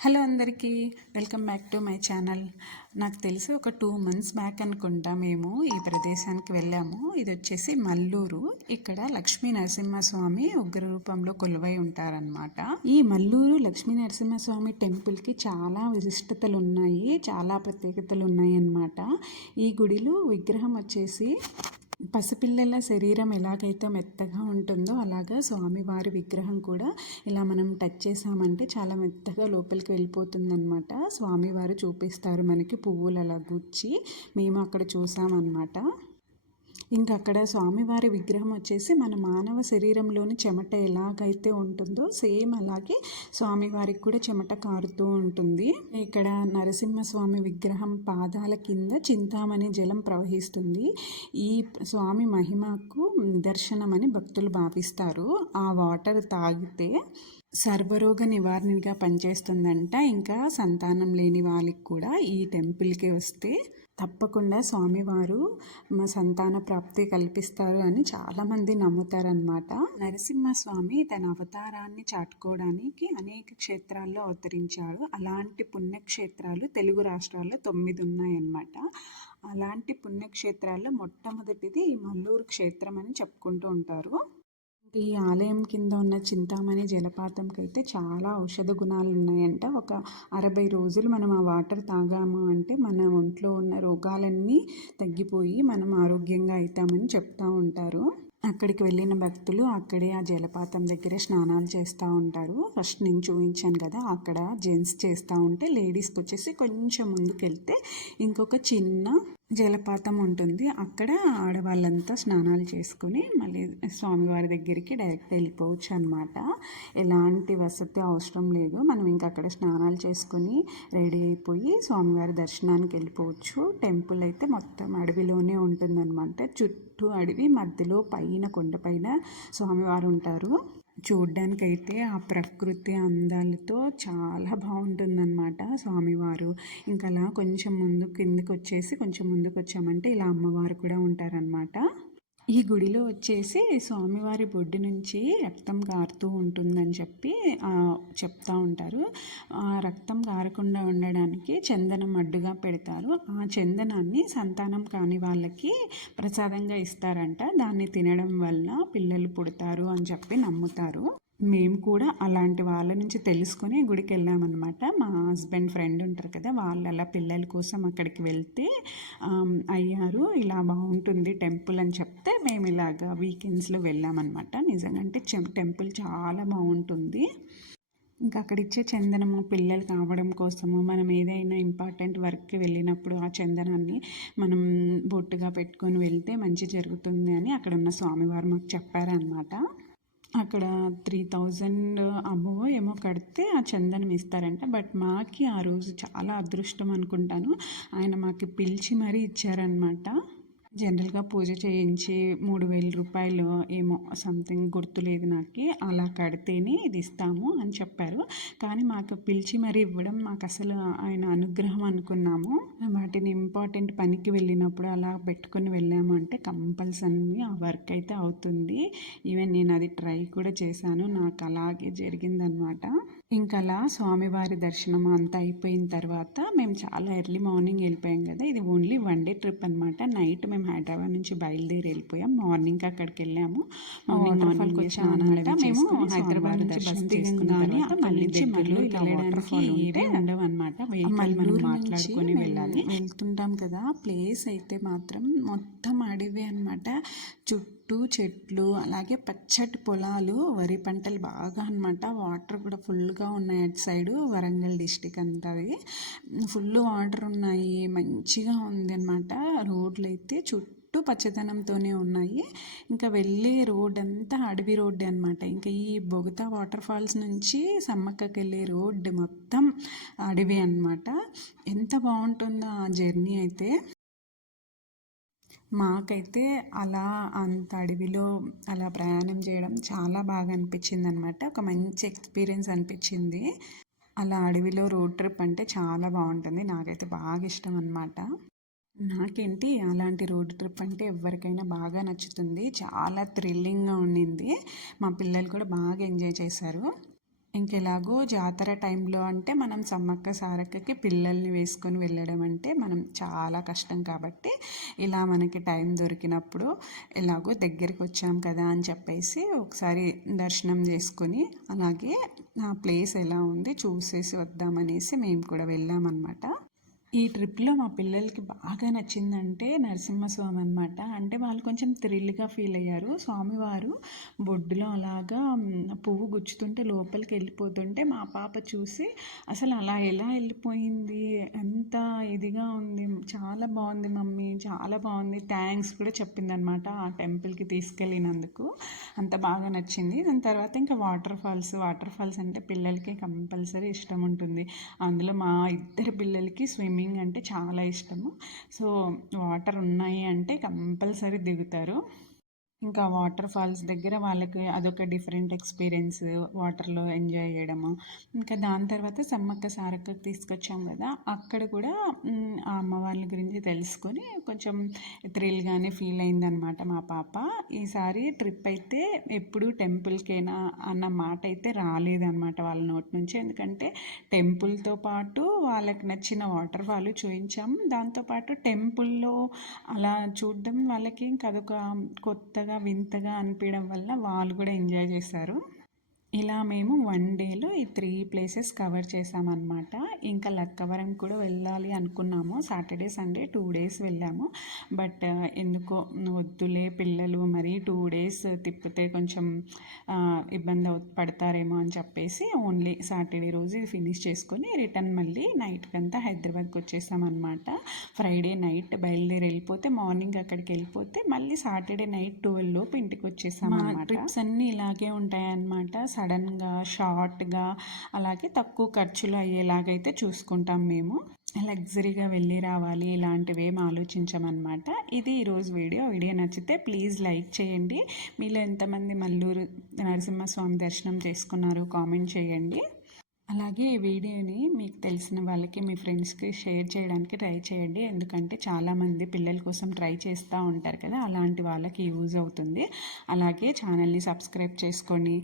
Hello అందరికీ welcome back to my channel. నాకు తెలిసి ఒక టూ మంత్స్ బ్యాక్ అనుకుంటా మేము ఈ ప్రదేశానికి వెళ్ళాము. ఇది వచ్చేసి మల్లూరు. ఇక్కడ లక్ష్మీ నరసింహస్వామి ఉగ్ర రూపంలో కొలువై ఉంటారనమాట ఈ మల్లూరు లక్ష్మీ నరసింహస్వామి టెంపుల్కి చాలా విశిష్టతలు ఉన్నాయి చాలా ప్రత్యేకతలు ఉన్నాయి అన్నమాట ఈ గుడిలో విగ్రహం వచ్చేసి పసిపిల్లల శరీరం ఎలాగైతే మెత్తగా ఉంటుందో అలాగా స్వామివారి విగ్రహం కూడా ఇలా మనం టచ్ చేసామంటే చాలా మెత్తగా లోపలికి వెళ్ళిపోతుందన్నమాట. స్వామివారు చూపిస్తారు మనకి పువ్వులు అలా గుచ్చి మేము అక్కడ చూసామన్నమాట ఇంకా అక్కడ స్వామివారి విగ్రహం వచ్చేసి మన మానవ శరీరంలోని చెమట ఎలాగైతే ఉంటుందో సేమ్ అలాగే స్వామివారికి కూడా చెమట కారుతూ ఉంటుంది. ఇక్కడ నరసింహస్వామి విగ్రహం పాదాల కింద చింతామణి జలం ప్రవహిస్తుంది. ఈ స్వామి మహిమకు నిదర్శనమని భక్తులు భావిస్తారు. ఆ వాటర్ తాగితే సర్వరోగ నివారణగా పనిచేస్తుందంట. ఇంకా సంతానం లేని వాళ్ళకి కూడా ఈ టెంపుల్కి వస్తే తప్పకుండా స్వామివారు మా సంతాన ప్రాప్తి కల్పిస్తారు అని చాలామంది నమ్ముతారనమాట నరసింహస్వామి తన అవతారాన్ని చాటుకోవడానికి అనేక క్షేత్రాల్లో అవతరించాడు. అలాంటి పుణ్యక్షేత్రాలు తెలుగు రాష్ట్రాల్లో తొమ్మిది ఉన్నాయన్నమాట. అలాంటి పుణ్యక్షేత్రాల్లో మొట్టమొదటిది ఈ మల్లూరు క్షేత్రం అని చెప్పుకుంటూ ఉంటారు. ఈ ఆలయం కింద ఉన్న చింతామణి జలపాతంకి అయితే చాలా ఔషధ గుణాలు ఉన్నాయంట ఒక అరవై రోజులు మనం ఆ వాటర్ తాగాము అంటే మన ఒంట్లో ఉన్న రోగాలన్నీ తగ్గిపోయి మనం ఆరోగ్యంగా అవుతామని చెప్తూ ఉంటారు. అక్కడికి వెళ్ళిన భక్తులు అక్కడే ఆ జలపాతం దగ్గర స్నానాలు చేస్తూ ఉంటారు. ఫస్ట్ నేను చూపించాను కదా అక్కడ జెంట్స్ చేస్తూ ఉంటే లేడీస్కి వచ్చేసి కొంచెం ముందుకు వెళ్తే ఇంకొక చిన్న జలపాతం ఉంటుంది. అక్కడ ఆడవాళ్ళంతా స్నానాలు చేసుకుని మళ్ళీ స్వామివారి దగ్గరికి డైరెక్ట్ వెళ్ళిపోవచ్చు అనమాట ఎలాంటి వసతి అవసరం లేదు. మనం ఇంకా అక్కడ స్నానాలు చేసుకుని రెడీ అయిపోయి స్వామివారి దర్శనానికి వెళ్ళిపోవచ్చు. టెంపుల్ అయితే మొత్తం అడవిలోనే ఉంటుందన్నమాట. చుట్టూ అడవి మధ్యలో పైన కొండపైన స్వామివారు ఉంటారు. చూడ్డానికైతే ఆ ప్రకృతి అందాలతో చాలా బాగుంటుందన్నమాట స్వామివారు. ఇంకా అలా కొంచెం ముందు కిందకు వచ్చేసి కొంచెం ముందుకు వచ్చామంటే ఇలా అమ్మవారు కూడా ఉంటారనమాట ఈ గుడిలో వచ్చేసి స్వామివారి బొడ్డు నుంచి రక్తం కారుతూ ఉంటుందని చెప్పి చెప్తూ ఉంటారు. ఆ రక్తం కారకుండా ఉండడానికి చందనం అడ్డుగా పెడతారు. ఆ చందనాన్ని సంతానం కాని వాళ్ళకి ప్రసాదంగా ఇస్తారంట. దాన్ని తినడం వల్ల పిల్లలు పుడతారు అని చెప్పి నమ్ముతారు. మేము కూడా అలాంటి వాళ్ళ నుంచి తెలుసుకొని గుడికి వెళ్ళామన్నమాట మా హస్బెండ్ ఫ్రెండ్ ఉంటారు కదా వాళ్ళు అలా పిల్లల కోసం అక్కడికి వెళ్తే అయ్యారు. ఇలా బాగుంటుంది టెంపుల్ అని చెప్తే మేము ఇలాగా వీకెండ్స్లో వెళ్ళామన్నమాట. నిజంగా అంటే టెంపుల్ చాలా బాగుంటుంది. ఇంకా అక్కడ ఇచ్చే చందనము పిల్లలు కావడం కోసము మనం ఏదైనా ఇంపార్టెంట్ వర్క్కి వెళ్ళినప్పుడు ఆ చందనాన్ని మనం బొట్టుగా పెట్టుకొని వెళ్తే మంచి జరుగుతుంది అని అక్కడ ఉన్న స్వామివారు మాకు చెప్పారనమాట అక్కడ త్రీ థౌజండ్ అబోవ్ ఏమో కడితే ఆ చందనం ఇస్తారంట. బట్ మాకి ఆ రోజు చాలా అదృష్టం అనుకుంటాను. ఆయన మాకు పిలిచి మరీ ఇచ్చారనమాట జనరల్గా పూజ చేయించి మూడు వేల రూపాయలు ఏమో సంథింగ్ గుర్తులేదు నాకు. అలా కడితేనే ఇది ఇస్తాము అని చెప్పారు. కానీ మాకు పిలిచి మరీ ఇవ్వడం మాకు అసలు ఆయన అనుగ్రహం అనుకున్నాము. వాటిని ఇంపార్టెంట్ పనికి వెళ్ళినప్పుడు అలా పెట్టుకొని వెళ్ళాము అంటే కంపల్సరీ ఆ వర్క్ అయితే అవుతుంది. ఈవెన్ నేను అది ట్రై కూడా చేశాను. నాకు అలాగే జరిగిందనమాట ఇంకలా స్వామివారి దర్శనం అంతా అయిపోయిన తర్వాత మేము చాలా ఎర్లీ మార్నింగ్ వెళ్ళిపోయాం కదా. ఇది ఓన్లీ వన్ డే ట్రిప్ అనమాట నైట్ మేము హైదరాబాద్ నుంచి బయలుదేరి వెళ్ళిపోయాం. మార్నింగ్ అక్కడికి వెళ్ళాము. మార్నింగ్ మార్నింగ్ వచ్చామన్నమాట మేము హైదరాబాద్ నుంచి బస్ దిగంగానే మళ్ళీ మళ్ళీ వెళ్ళడానికి ఏవే ఉండవు అనమాట మళ్ళీ మనం మాట్లాడుకొని వెళ్ళాలి. వెళ్తుంటాం కదా. ప్లేస్ అయితే మాత్రం మొత్తం అడవి అనమాట చుట్టూ చుట్టూ చెట్లు అలాగే పచ్చటి పొలాలు వరి పంటలు బాగా అనమాట వాటర్ కూడా ఫుల్గా ఉన్నాయి అటు సైడు వరంగల్ డిస్టిక్ అంతా అది. ఫుల్ వాటర్ ఉన్నాయి మంచిగా ఉంది అనమాట రోడ్లు అయితే చుట్టూ పచ్చదనంతోనే ఉన్నాయి. ఇంకా వెళ్ళే రోడ్ అంతా అడవి రోడ్డే అనమాట ఇంకా ఈ బొగతా వాటర్ ఫాల్స్ నుంచి సమ్మక్కకి వెళ్ళే రోడ్డు మొత్తం అడవి అనమాట ఎంత బాగుంటుందో ఆ జర్నీ అయితే. మాకైతే అలా అంత అడవిలో అలా ప్రయాణం చేయడం చాలా బాగా అనిపించింది అనమాట ఒక మంచి ఎక్స్పీరియన్స్ అనిపించింది. అలా అడవిలో రోడ్ ట్రిప్ అంటే చాలా బాగుంటుంది. నాకైతే బాగా ఇష్టం అనమాట నాకేంటి అలాంటి రోడ్ ట్రిప్ అంటే ఎవరికైనా బాగా నచ్చుతుంది. చాలా థ్రిల్లింగ్గా ఉండింది. మా పిల్లలు కూడా బాగా ఎంజాయ్ చేశారు. ఇంకెలాగో జాతర టైంలో అంటే మనం సమ్మక్క సారక్కకి పిల్లల్ని వేసుకొని వెళ్ళడం అంటే మనం చాలా కష్టం కాబట్టి ఇలా మనకి టైం దొరికినప్పుడు ఎలాగో దగ్గరికి వచ్చాం కదా అని చెప్పేసి ఒకసారి దర్శనం చేసుకొని అలాగే ఆ ప్లేస్ ఎలా ఉంది చూసేసి వద్దామనేసి మేము కూడా వెళ్ళామన్నమాట. ఈ ట్రిప్లో మా పిల్లలకి బాగా నచ్చిందంటే నరసింహస్వామి అనమాట అంటే వాళ్ళు కొంచెం థ్రిల్గా ఫీల్ అయ్యారు. స్వామివారు బొడ్డులో అలాగా పువ్వు గుచ్చుతుంటే లోపలికి వెళ్ళిపోతుంటే మా పాప చూసి అసలు అలా ఎలా వెళ్ళిపోయింది? ఎంత ఇదిగా ఉంది? చాలా బాగుంది మమ్మీ చాలా బాగుంది. థ్యాంక్స్ కూడా చెప్పిందనమాట ఆ టెంపుల్కి తీసుకెళ్ళినందుకు. అంత బాగా నచ్చింది. దాని తర్వాత ఇంకా వాటర్ ఫాల్స్. వాటర్ ఫాల్స్ అంటే పిల్లలకి కంపల్సరీ ఇష్టం ఉంటుంది. అందులో మా ఇద్దరు పిల్లలకి స్విమ్మింగ్ అంటే చాలా ఇష్టము. సో వాటర్ ఉన్నాయి అంటే కంపల్సరీ దిగుతారు. ఇంకా వాటర్ ఫాల్స్ దగ్గర వాళ్ళకి అదొక డిఫరెంట్ ఎక్స్పీరియన్స్ వాటర్లో ఎంజాయ్ చేయడము. ఇంకా దాని తర్వాత సమ్మక్క సారక్క తీసుకొచ్చాం కదా అక్కడ కూడా ఆ అమ్మవార్ల గురించి తెలుసుకొని కొంచెం థ్రిల్గానే ఫీల్ అయిందనమాట మా పాప. ఈసారి ట్రిప్ అయితే ఎప్పుడు టెంపుల్కేనా అన్న మాట అయితే రాలేదన్నమాట వాళ్ళ నోటి నుంచి. ఎందుకంటే టెంపుల్తో పాటు వాళ్ళకి నచ్చిన వాటర్ ఫాల్ చూపించాం దాంతోపాటు టెంపుల్లో అలా చూడడం వాళ్ళకి ఇంకా అదొక కొత్త వింతగా అనిపించడం వల్ల వాళ్ళు కూడా ఎంజాయ్ చేశారు. ఇలా మేము వన్ డేలో ఈ త్రీ ప్లేసెస్ కవర్ చేసామన్నమాట. ఇంకా లక్కవరం కూడా వెళ్ళాలి అనుకున్నాము. సాటర్డే సండే టూ డేస్ వెళ్ళాము. బట్ ఎందుకో వద్దులే పిల్లలు మరి టూ డేస్ తిప్పితే కొంచెం ఇబ్బంది పడతారేమో అని చెప్పేసి ఓన్లీ సాటర్డే రోజు ఫినిష్ చేసుకొని రిటర్న్ మళ్ళీ నైట్కి అంతా హైదరాబాద్కి వచ్చేసామన్నమాట. ఫ్రైడే నైట్ బయలుదేరి వెళ్ళిపోతే మార్నింగ్ అక్కడికి వెళ్ళిపోతే మళ్ళీ సాటర్డే నైట్ ట్వెల్వ్ లోపు ఇంటికి వచ్చేసాం ట్రిప్స్ అన్నీ ఇలాగే ఉంటాయన్నమాట. సడన్గా షార్ట్గా అలాగే తక్కువ ఖర్చులు అయ్యేలాగైతే చూసుకుంటాం మేము. లగ్జరీగా వెళ్ళి రావాలి ఇలాంటివి ఏం ఆలోచించమన్నమాట ఇది ఈరోజు వీడియో. వీడియో నచ్చితే ప్లీజ్ లైక్ చేయండి. మీలో ఎంతమంది మల్లూరు నరసింహస్వామి దర్శనం చేసుకున్నారు కామెంట్ చేయండి. అలాగే ఈ వీడియోని మీకు తెలిసిన వాళ్ళకి మీ ఫ్రెండ్స్కి షేర్ చేయడానికి ట్రై చేయండి. ఎందుకంటే చాలామంది పిల్లల కోసం ట్రై చేస్తూ ఉంటారు కదా అలాంటి వాళ్ళకి యూజ్ అవుతుంది. అలాగే ఛానల్ని సబ్స్క్రైబ్ చేసుకొని